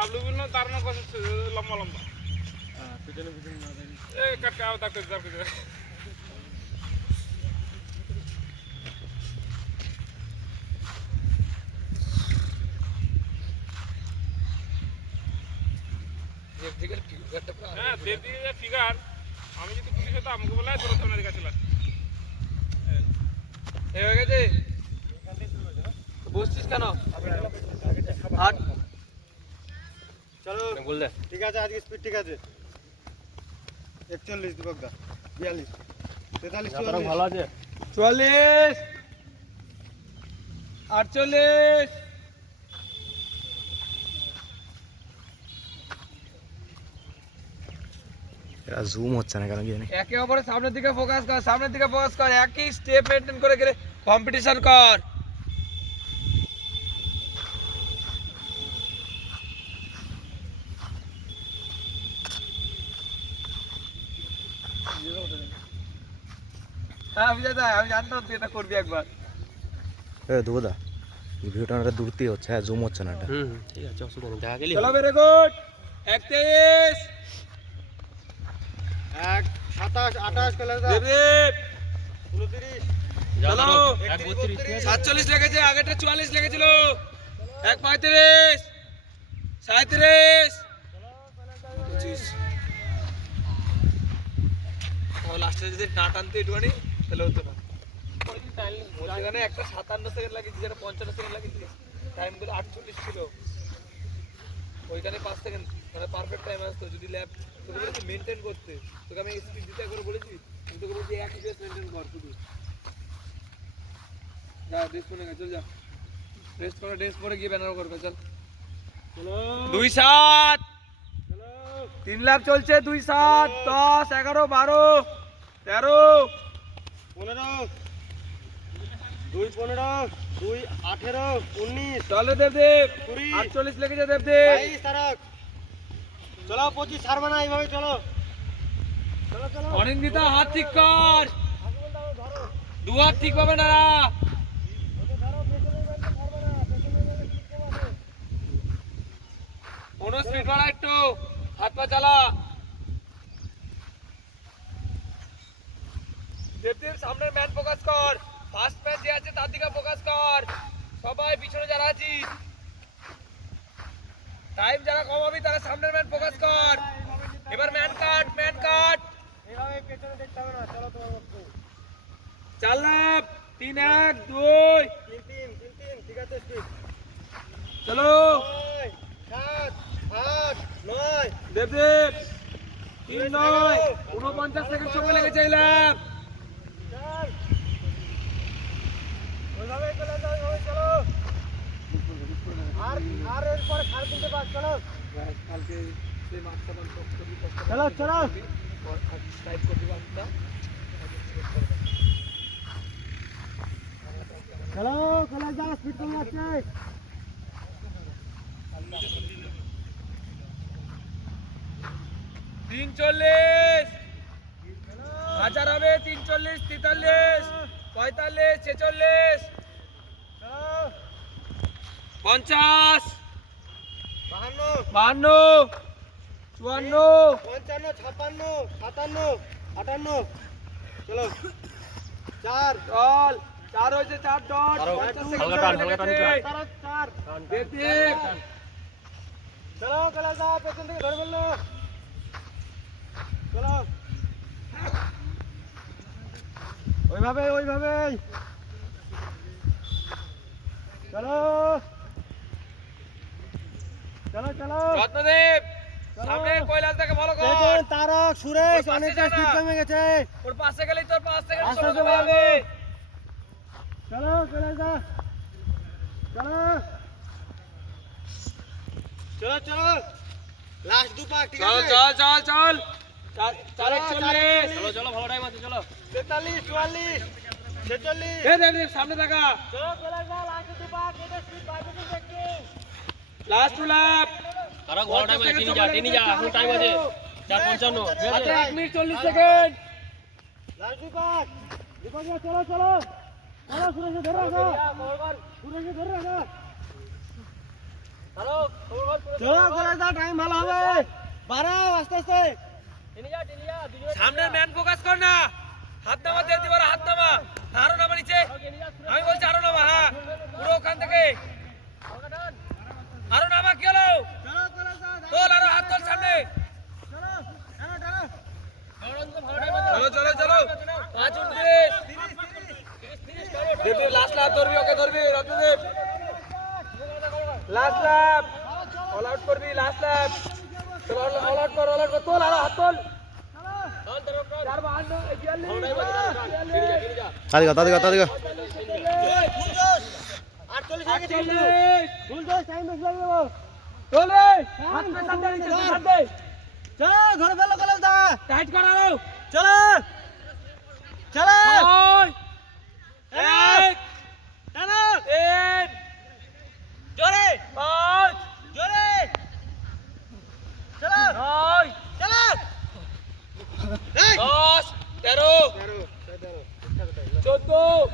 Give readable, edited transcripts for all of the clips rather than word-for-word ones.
W বিল না তার না কত লম্বা লম্বা পিছনে পিছনে না এই কাটকা আও তাকে যার করে হ্যাঁ দেবী ফিগার আমি যদি পুলিশ হতো আমাকে বলে তোর সামনে দিকে চলে এই হয়ে গেছে বসছিস কেন হাট চলো বল দে ঠিক আছে আজকে স্পিড ঠিক আছে 41 দীপক দা 42 43 44 ভালো আছে 44 48 এরা জুম হচ্ছে না কেন জানি একে অপরের সামনের দিকে ফোকাস কর একই স্টেপ মেইনটেইন করে গেলে কম্পিটিশন কর আমি জানতাম তুই এটা করবি একবার দুদা ভিডিওটা একটা দূরতেই হচ্ছে হ্যাঁ জুম হচ্ছে না এটা ঠিক আছে অসুবিধা নেই দেখা গেলি চলো ভেরি গুড 31 1 27 28 কলে দা দেবদেব 29 চলো 47 লেগেছে আগেটা 44 লেগেছিল 135 37 25 ও লাস্টে যদি না টানতে একটুখানি তাহলে হতো না ওখানে একটা 57 সেকেন্ড লাগিয়েছি যেটা 55 সেকেন্ড লাগিয়েছি টাইম গুলো 48 ছিল ওইখানে 5 সেকেন্ড মানে পারফেক্ট টাইম আসতো যদি ল্যাব তোকে বলেছি মেইনটেইন করতে তোকে আমি স্পিড দিতে একবার বলেছি আমি তোকে বলছি এক স্পিড মেইনটেইন কর শুধু যা ড্রেস পরে চল যা ড্রেস পরে গিয়ে ব্যানার করবে চল চলো 2 7 চলো 3 ল্যাব চলছে 2 7 10 11 12 13 15 2 15 2 18 19 চলো দেবদেব 20 48 লেগেছে দেবদেব 22 তারক চলো 25 ছাড়বা না এইভাবে চলো চলো চলো অনিন্দিতা হাত ঠিক কর দু হাত ঠিক পাবে না কোনো স্পিড বাড়া একটু হাত পা চালা দেবদেব সামনের ম্যান ফোকাস কর ফার্স্ট ম্যান যে আছে তার দিকে ফোকাস কর সবাই পিছনে যারা আছিস টাইম যারা কমাবি তারা সামনের ম্যান ফোকাস কর এবার ম্যান কাট এইভাবে পেছনে দেখতে হবে না চলো তোমার মতো চাল লাভ 3 1 2 3 3 3 3 ঠিক আছে স্পিড চলো 7 8 9 দেবদেব 3 9 49 সেকেন্ড সময় লেগেছে এলাম চল ওইভাবে চলো ওইভাবে চলো আর এরপরে 3:30 বাদ চলো কালকে সেই মাছটা বন্ধ করবি চলো চলো টাইপ করবি বাচ্চা চলো চলে যাও স্পিড কম আছে 340 হাজার হবে 340 43 45 46 চলো 50 52 52 54 55 56 57 58 চলো 4 চল 4 হয়েছে 4 ডট 50 সেকেন্ড হালকা টান, তারক 4 দেবদেব চলো চলে যাও পেছন থেকে ধরে বললো চলো ওইভাবে চলো চলো চলো রত্নদেব সামনে কৈলাসটাকে ফলো কর পেছন তারক সুরেশ ওর পাশে অনেকটা যা না। স্পিড কমে গেছে ওর পাশে গেলেই তোর 5 সেকেন্ড আস্তে সময় আস্তে কমে যাবে চলো চলে যা চলো চলো চলো লাস্ট দু পাক ঠিক চল আছে চল চল চল 441 চলো চলো ভালো টাইম আছে চলো 43 44 46 এ দেব সামনে থাকা চলো চলে যা লাস্ট দু পাক এটা স্পিড বাইরে দেখতে লাস্ট টু ল্যাপ তারক ভালো টাইম আছে টেনে যা এখন টাইম আছে 4:55 আচ্ছা 1 মিনিট 40 সেকেন্ড লাস্ট দু পাক চলো চলো চলো সুরেশ ধরে রাখো সুরেশ ধরে রাখো চলো চলো করে দাও, টাইম ভালো হবে। বাড়াও আস্তে আস্তে। টেনে যা দুজনে সামনে ম্যান ফোকাস কর না, হাত নামা দিয়ে দিবার, হাত নামা, আরো নামা নিচে, আমি বলছি আরো নামা, হ্যাঁ পুরো ওখান থেকে আরো নামা, কি হলো, চলো করে দাও, তোল আরো, হাত তোল সামনে, চলো টানো টানো। চলো চলো চলো, 5 29 লাস্ট লাভ ধরবি, ওকে ধরবি রত্নদেব, লাস্ট লাভ অল আউট করবি, লাস্ট লাভ, চলো অল আউট কর, তোল আরো হাত তোল, 452 তাদিকে ফুল জোশ। 48 হয়ে গেছে কিন্তু। ফুল জোশ, টাইম বেশি লাগবে বাবু। চলে হাত পে সাথে নিচে সাথে চলো ধরে ফেলো কলেজটা। টাইট কর আরো, চলো চলো 6 1 টানো 3 জোরে 5 জোরে চলো 9 চলো এই 10 13 14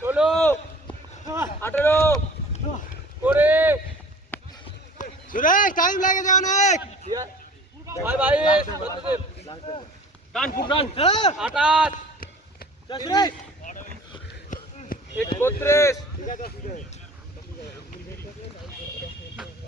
16 18 20 সুরেশ টাইম লাগে যায় অনেক। ভাই ভাই রত্নদেব টান ফুট টান চলো 28 চল সুরেশ 31